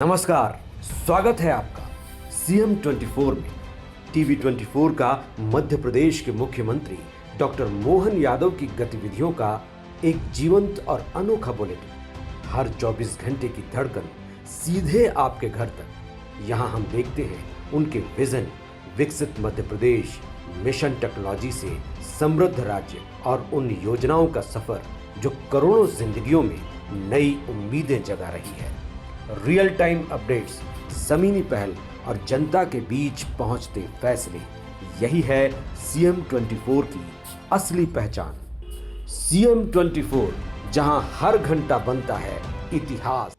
नमस्कार, स्वागत है आपका सीएम 24 में। टीवी 24 का मध्य प्रदेश के मुख्यमंत्री डॉक्टर मोहन यादव की गतिविधियों का एक जीवंत और अनोखा बुलेटिन। हर 24 घंटे की धड़कन सीधे आपके घर तक। यहाँ हम देखते हैं उनके विजन, विकसित मध्य प्रदेश, मिशन टेक्नोलॉजी से समृद्ध राज्य और उन योजनाओं का सफर जो करोड़ों जिंदगियों में नई उम्मीदें जगा रही है। रियल टाइम अपडेट्स, जमीनी पहल और जनता के बीच पहुंचते फैसले, यही है सीएम 24 की असली पहचान। सीएम 24, जहां हर घंटा बनता है इतिहास।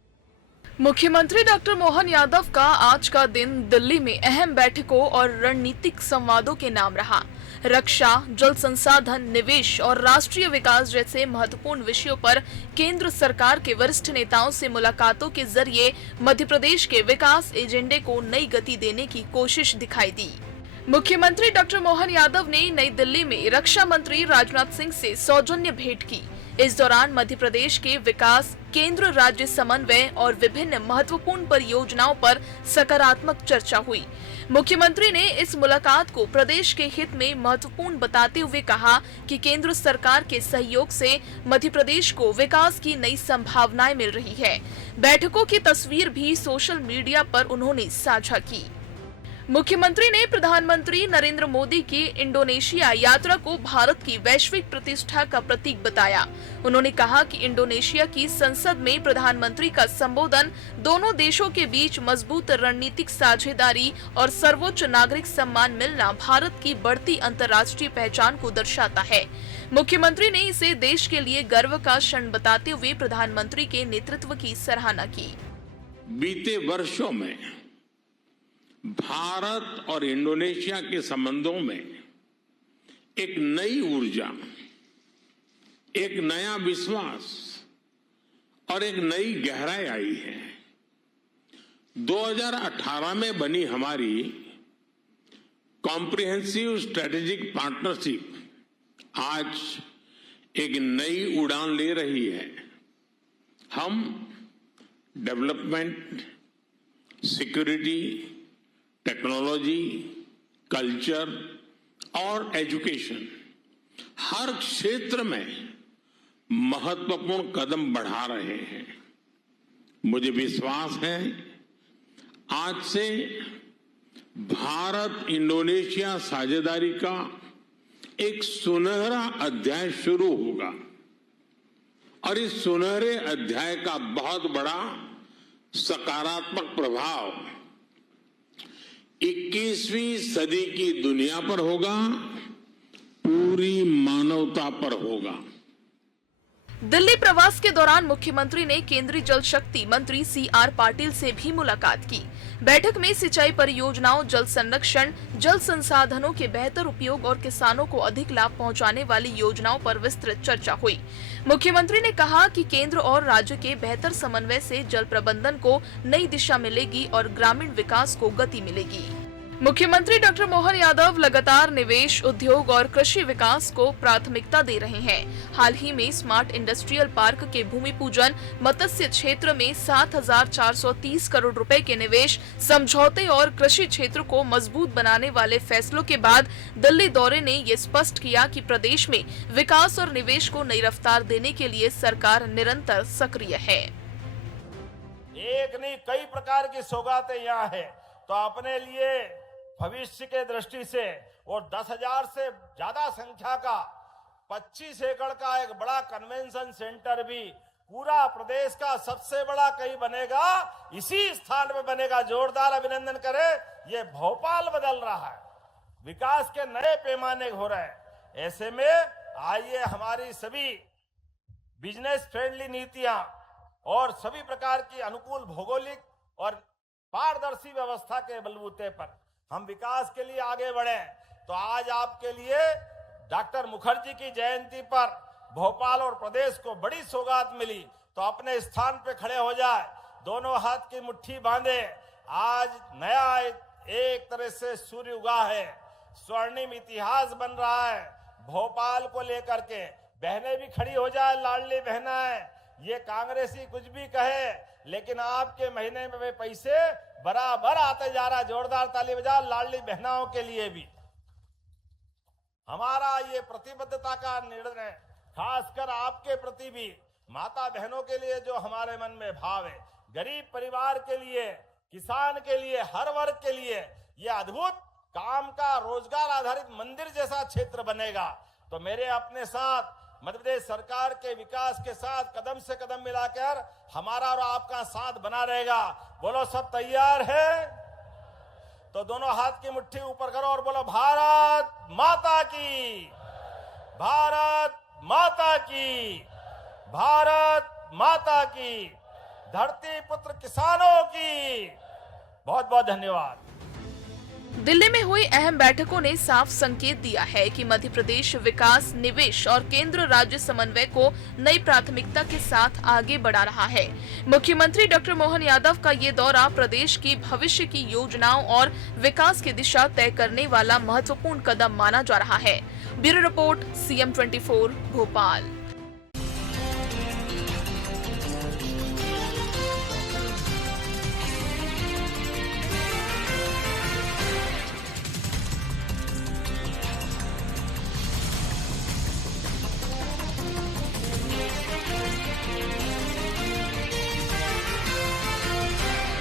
मुख्यमंत्री डॉक्टर मोहन यादव का आज का दिन दिल्ली में अहम बैठकों और रणनीतिक संवादों के नाम रहा। रक्षा, जल संसाधन, निवेश और राष्ट्रीय विकास जैसे महत्वपूर्ण विषयों पर केंद्र सरकार के वरिष्ठ नेताओं से मुलाकातों के जरिए मध्य प्रदेश के विकास एजेंडे को नई गति देने की कोशिश दिखाई दी। मुख्यमंत्री डॉक्टर मोहन यादव ने नई दिल्ली में रक्षा मंत्री राजनाथ सिंह से सौजन्य भेंट की। इस दौरान मध्य प्रदेश के विकास, केंद्र राज्य समन्वय और विभिन्न महत्वपूर्ण परियोजनाओं पर सकारात्मक चर्चा हुई। मुख्यमंत्री ने इस मुलाकात को प्रदेश के हित में महत्वपूर्ण बताते हुए कहा कि केंद्र सरकार के सहयोग से मध्य प्रदेश को विकास की नई संभावनाएं मिल रही है। बैठकों की तस्वीर भी सोशल मीडिया पर उन्होंने साझा की। मुख्यमंत्री ने प्रधानमंत्री नरेंद्र मोदी की इंडोनेशिया यात्रा को भारत की वैश्विक प्रतिष्ठा का प्रतीक बताया। उन्होंने कहा कि इंडोनेशिया की संसद में प्रधानमंत्री का संबोधन दोनों देशों के बीच मजबूत रणनीतिक साझेदारी और सर्वोच्च नागरिक सम्मान मिलना भारत की बढ़ती अंतर्राष्ट्रीय पहचान को दर्शाता है। मुख्यमंत्री ने इसे देश के लिए गर्व का क्षण बताते हुए प्रधानमंत्री के नेतृत्व की सराहना की। बीते वर्षों में भारत और इंडोनेशिया के संबंधों में एक नई ऊर्जा, एक नया विश्वास और एक नई गहराई आई है। 2018 में बनी हमारी कॉम्प्रिहेंसिव स्ट्रेटेजिक पार्टनरशिप आज एक नई उड़ान ले रही है। हम डेवलपमेंट, सिक्योरिटी, टेक्नोलॉजी, कल्चर और एजुकेशन, हर क्षेत्र में महत्वपूर्ण कदम बढ़ा रहे हैं। मुझे विश्वास है आज से भारत इंडोनेशिया साझेदारी का एक सुनहरा अध्याय शुरू होगा और इस सुनहरे अध्याय का बहुत बड़ा सकारात्मक प्रभाव 21वीं सदी की दुनिया पर होगा, पूरी मानवता पर होगा। दिल्ली प्रवास के दौरान मुख्यमंत्री ने केंद्रीय जल शक्ति मंत्री CR पाटिल से भी मुलाकात की। बैठक में सिंचाई परियोजनाओं, जल संरक्षण, जल संसाधनों के बेहतर उपयोग और किसानों को अधिक लाभ पहुंचाने वाली योजनाओं पर विस्तृत चर्चा हुई। मुख्यमंत्री ने कहा कि केंद्र और राज्य के बेहतर समन्वय से जल प्रबंधन को नई दिशा मिलेगी और ग्रामीण विकास को गति मिलेगी। मुख्यमंत्री डॉक्टर मोहन यादव लगातार निवेश, उद्योग और कृषि विकास को प्राथमिकता दे रहे हैं। हाल ही में स्मार्ट इंडस्ट्रियल पार्क के भूमि पूजन, मत्स्य क्षेत्र में 7,430 करोड़ रुपए के निवेश, समझौते और कृषि क्षेत्र को मजबूत बनाने वाले फैसलों के बाद दिल्ली दौरे ने ये स्पष्ट किया कि प्रदेश में विकास और निवेश को नई रफ्तार देने के लिए सरकार निरंतर सक्रिय है। एक नहीं, कई प्रकार की सौगातें यहाँ है, तो अपने लिए भविष्य के दृष्टि से और 10,000 से ज्यादा संख्या का 25 एकड़ का एक बड़ा कन्वेंशन सेंटर भी पूरा प्रदेश का सबसे बड़ा कहीं बनेगा, इसी स्थान में बनेगा। जोरदार अभिनंदन करें। ये भोपाल बदल रहा है, विकास के नए पैमाने हो रहे हैं। ऐसे में आइए हमारी सभी बिजनेस फ्रेंडली नीतियां और सभी प्रकार की अनुकूल भौगोलिक और पारदर्शी व्यवस्था के बलबूते पर हम विकास के लिए आगे बढ़े। तो आज आपके लिए डॉक्टर मुखर्जी की जयंती पर भोपाल और प्रदेश को बड़ी सौगात मिली, तो अपने स्थान पे खड़े हो जाए, दोनों हाथ की मुट्ठी बांधे। आज नया एक तरह से सूर्य उगा है, स्वर्णिम इतिहास बन रहा है। भोपाल को लेकर के बहनें भी खड़ी हो जाए, लाडली बहना है। ये कांग्रेसी कुछ भी कहे, लेकिन आपके महीने में पैसे बराबर आते जा रहा है। जोरदार ताली बजा लाडली बहनाओं के लिए भी। हमारा ये प्रतिबद्धता का निर्णय खासकर आपके प्रति भी, माता बहनों के लिए जो हमारे मन में भाव है, गरीब परिवार के लिए, किसान के लिए, हर वर्ग के लिए ये अद्भुत काम का रोजगार आधारित मंदिर जैसा क्षेत्र बनेगा। तो मेरे अपने साथ मध्य प्रदेश सरकार के विकास के साथ कदम से कदम मिलाकर हमारा और आपका साथ बना रहेगा। बोलो सब तैयार है? तो दोनों हाथ की मुट्ठी ऊपर करो और बोलो भारत माता की, भारत माता की, भारत माता की, धरती पुत्र किसानों की। बहुत बहुत धन्यवाद। दिल्ली में हुई अहम बैठकों ने साफ संकेत दिया है कि मध्य प्रदेश विकास, निवेश और केंद्र राज्य समन्वय को नई प्राथमिकता के साथ आगे बढ़ा रहा है। मुख्यमंत्री डॉक्टर मोहन यादव का ये दौरा प्रदेश की भविष्य की योजनाओं और विकास की दिशा तय करने वाला महत्वपूर्ण कदम माना जा रहा है। Bureau report, CM24 Bhopal.